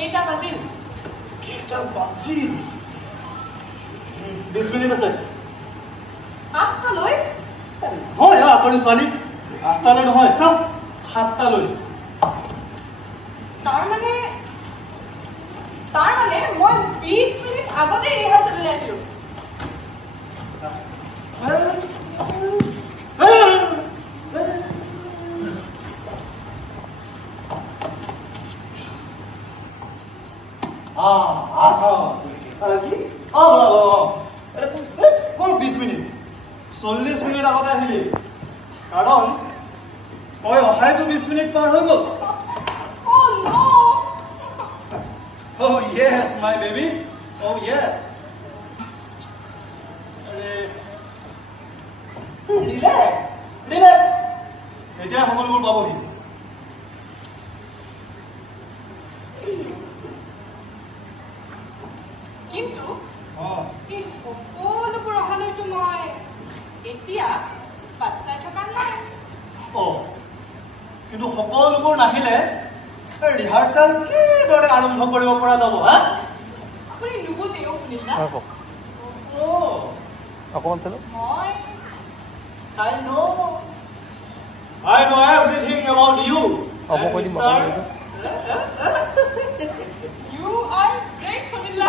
কেইটা বাজিল 20 মিনিট আছে 8টালৈ হয় আপুনি ছোৱালী 8টালৈ নহয় চাওক 7টালৈ তাৰ মানে মই 20 মিনিট আগতে ৰিহাৰ্চেললৈ আহিলো কোন 20 মিনিট 40 মিনিট আগতে আহিলি কাৰণ তই অহাইতো 20 মিনিট পাৰ হৈ গ'ল Oh yes, my baby. Oh yes. Relax. এতিয়া সকলোবোৰ পাবহি কিন্তু এই সকলোবোৰ অহালৈতো মই এতিয়া বাট চাই থকা নাই কিন্তু সকলোবোৰ নাহিলে ৰিহাৰ্চেল কিদৰে আৰম্ভ কৰিব পৰা যাব হা আপুনি নুবুজেও শুনিলা অকমান চালো I know everything about you. You are great, Sunila.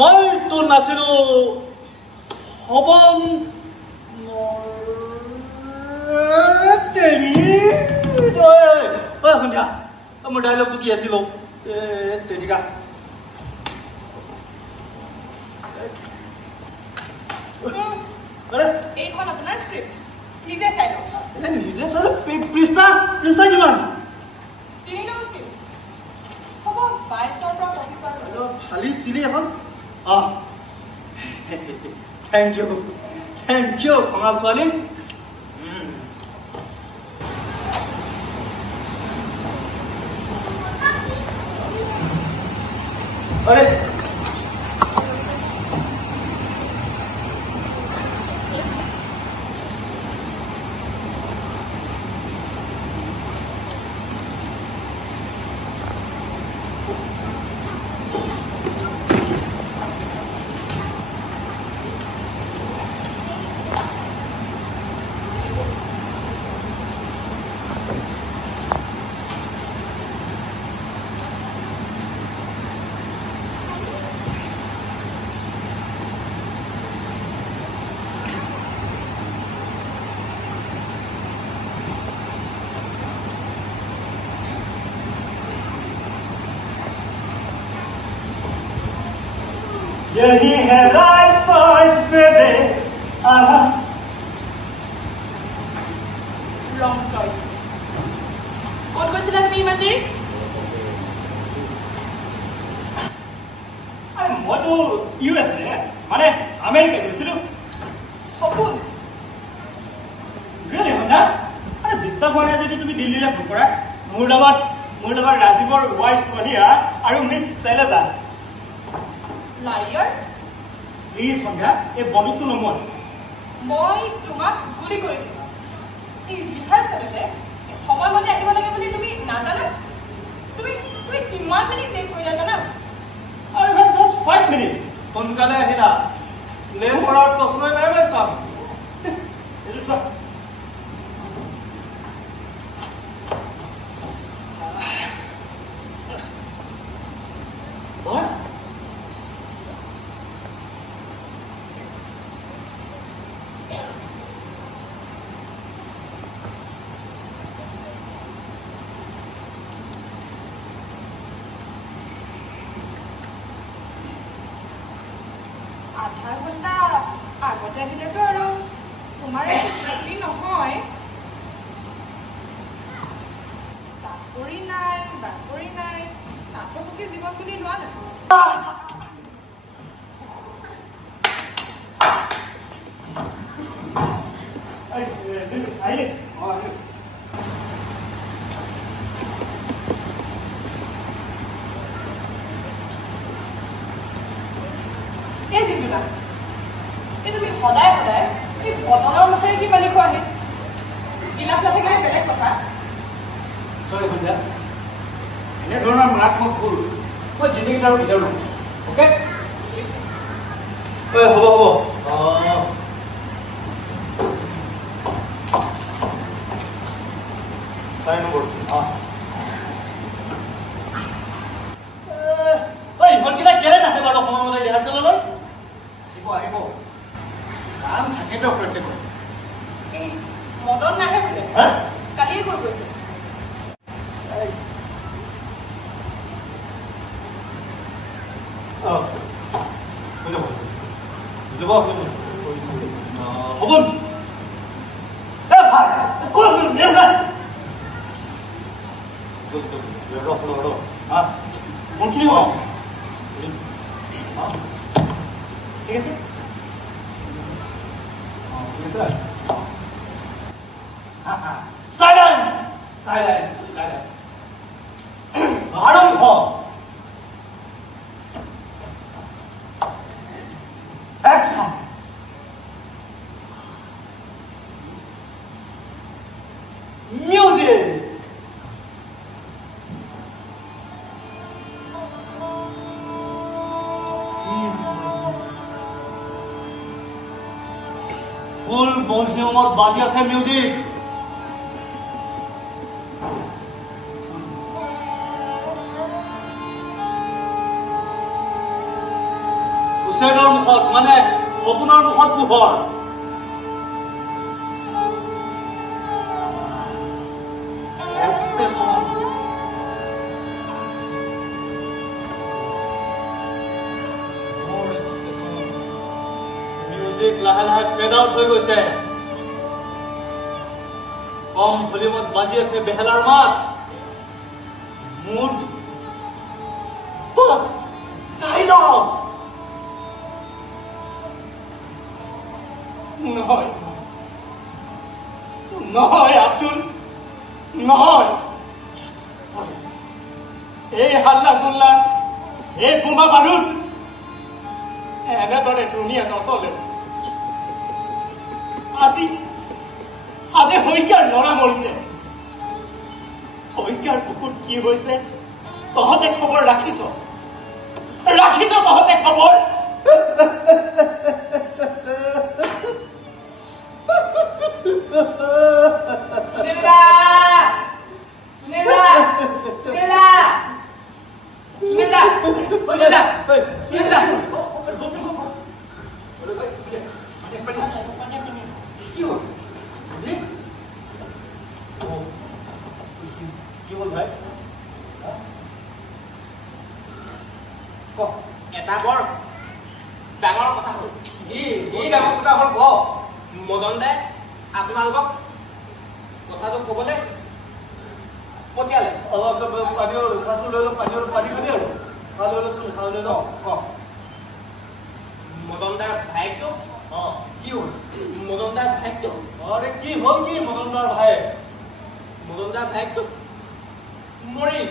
মইতো নাছিলো হবম সন্ধিয়া মোৰ ডাইলগটো কি আছিল তেৰিকা এইখন আপোনাৰ স্ক্ৰিপ্ট নিজে চাই লওক নিজে চাই পৃষ্ঠা কিমান 3 নম্বৰ স্ক্ৰিপ্ট হ'ব 22ৰ পৰা 25 খালি চিলি এখন থেংক ইউ খঙাল ছোৱালী আরে Yeah, he had right eyes, baby. Wrong choice. What was it at me, Mati? I'm what to USA? Mane America, you see? Hopun. Really, Honda? I বিশ্বাস হোৱা নাই যদি তুমি দিল্লীলৈ ফোন কৰা মোৰ লগত ৰাজীৱৰ ৱাইফ সোনিয়া আৰু miss Shailaja Liar? Please, Honda, এই বন্দুকটো নমোৱা মই তোমাক গুলি কৰি দিম এই ৰিহাৰ্চেলতে সময়মতে আহিব লাগে বুলি তুমি নাজানা তুমি কিমান মিনিট দেৰি কৰিলা জানা I have just 5 minutes. সোনকালে আহিলা লেম কৰাৰ প্ৰশ্নই নাই মই চাম আধা ঘণ্টা আগতে আহিলেতো আৰু তোমাৰ ছুটি নহয় চাকৰি নাই বাকৰি নাই চাকৰি জীৱন বুলি লোৱা নাই আহিলে এই জিন্দুলা এই তুমি সদায় সদায় এই বটলৰ মুখেৰে কি পানী খোৱাহি গিলাচ নাথাকিলে বেলেগ কথা চৰি সন্ধ্যা এনেধৰণৰ মাৰাত্মক ভুল মই জিন্দগীত আৰু কেতিয়াও নহয় অ'কে হ'ব চাই নম্বৰ ইহঁতকেইটা কেলে নাহে বাৰু সময়মতে ৰিহাৰ্চেললৈ আহিব কাম থাকেতো প্ৰত্যেকৰ এই মদন নাহে বোলে কালিয়ে কৈ গৈছে কোনখিনি হ'ব ঠিক আছে Silence! Silence! Silence! আরম্ভ Action! Music! ফুল ভলিউমত বাজি আছে মিউজিক হুছেইনৰ মুখত মানে সপোনৰ মুখত পোহৰ মিউজিক লাহে লাহে ফেড আউট হৈ গৈছে কম ভলিউমত বাজি আছে বেহেলাৰ মাত মুড বস ডাইলগ নহয় নহয় আব্দুল নহয় এই হাল্লা গুল্লা এই বোমা বাৰুদ এনেদৰে দুনিয়া নচলে আজি আজি শইকীয়াৰ ল'ৰা মৰিছে শইকীয়াৰ কুকুৰ কি হৈছে তহঁতে খবৰ ৰাখিছ তহঁতে খবৰ এটা বৰ ডাঙৰ কথা হ'ল ডাঙৰ কথা হ'ল মদন দাই আপোনালোকক কথাটো ক'বলৈ পঠিয়ালে মদন দাৰ ভাইকটো কি হ'ল মদন দাৰ ভাইকটো আৰে কি হল কি মদনদাৰ ভাই মদন দাৰ ভাইকটো মৰিল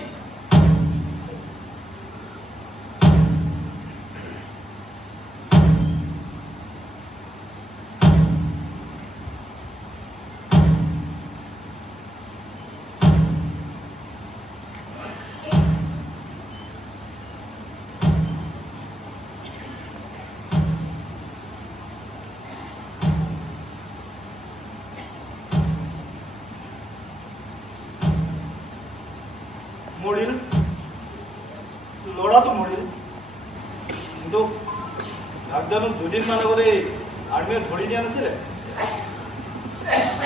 মৰিল লড়াটো মৰিল কিন্তু তাক জানো দুদিন মান আগতে আৰ্মিয়ে ধৰি নিয়া নাছিলে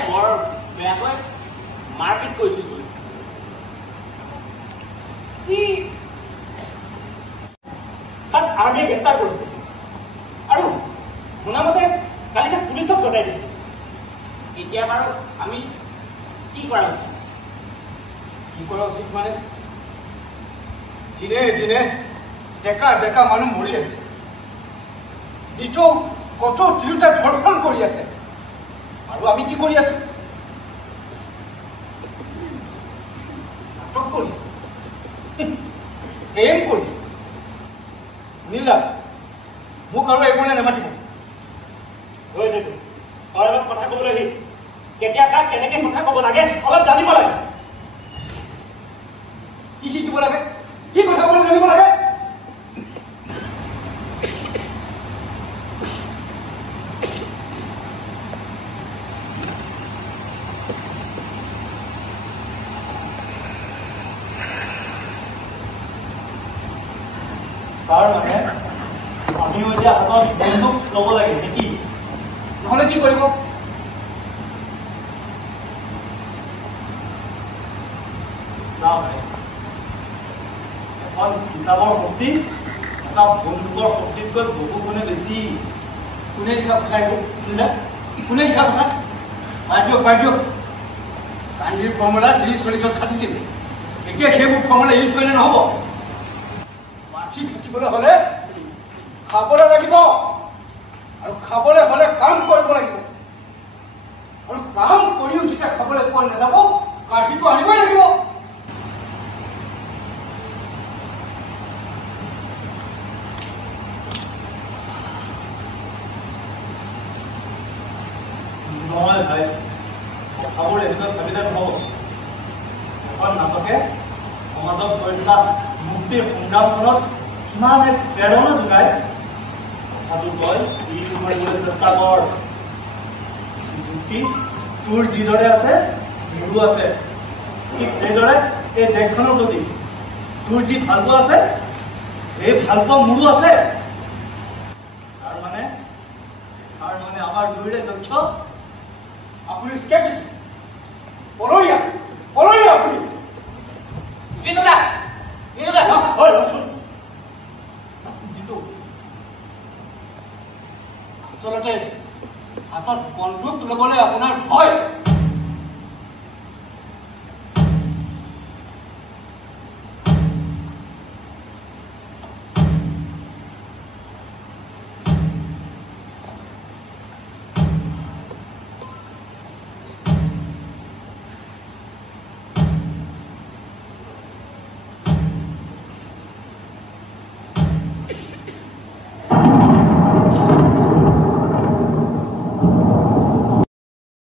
বৰ বেয়াকৈ মাৰপিট কৰিছিল বুলি তাক আৰ্মিয়ে গ্ৰেপ্তাৰ কৰিছে আৰু শুনামতে কালি তাক পুলিচক গতাই দিছে এতিয়া বাৰু আমি কি কৰা উচিত কি কৰা উচিত মানে দিনে দিনে ডেকা ডেকা মানুহ মৰি আছে নিতৌ কত তিৰোতা ধৰ্ষণ কৰি আছে আৰু আৰু আমি কি কৰি আছো নাটক কৰিছো প্ৰেম কৰিছো নীলা মোক আৰু একোনে নেমাতিব কথা কবলৈ সি কেতিয়া কাক কেনেকে কথা কব লাগে অলপ জানিব লাগে কি শিকিব লাগে কি কথা কবলৈ জানিব লাগে তাৰ মানে আমিও এতিয়া হাতত বন্দুক ল'ব লাগে নেকি নহলে কি কৰিব এখন কিতাপৰ শক্তি এটা বন্দুকৰ শক্তিতকৈ বহু গুণে বেছি কোনে লিখা কথা এইবোৰ কোনে লিখা কথা বাধ্য গান্ধীৰ ফৰ্মুলা 30-40ত খাটিছিল এতিয়া সেইবোৰ ফৰ্মুলা ইউজ কৰিলে নহব বাচি থাকিবলৈ হলে খাবলৈ লাগিব আৰু খাবলৈ হলে কাম কৰিব লাগিব আৰু কাম কৰিও যেতিয়া খাবলৈ পোৱা নাযাব কাঠিটো আনিবই লাগিব নহয় ভাই কথাবোৰ এনেকৈ ভাবিলে নহব এখন নাটকে সমাজক ধৰিছা মুক্তিৰ সংগ্ৰামখনত কিমান এক প্ৰেৰণা যোগায় কথাটো কয় ই কৰিবলৈ চেষ্টা কৰ যুক্তি তোৰ যিদৰে আছে মোৰো আছে ঠিক সেইদৰে এই দেশখনৰ প্ৰতি তোৰ যি ভালপোৱা আছে এই ভালপোৱা মোৰো আছে তাৰ মানে আমাৰ দুয়োৰে লক্ষ্য আপুনি স্কেপিষ্ট পলৰীয়া আপুনি আচলতে হাতত বন্দুক ল'বলৈ আপোনাৰ ভয়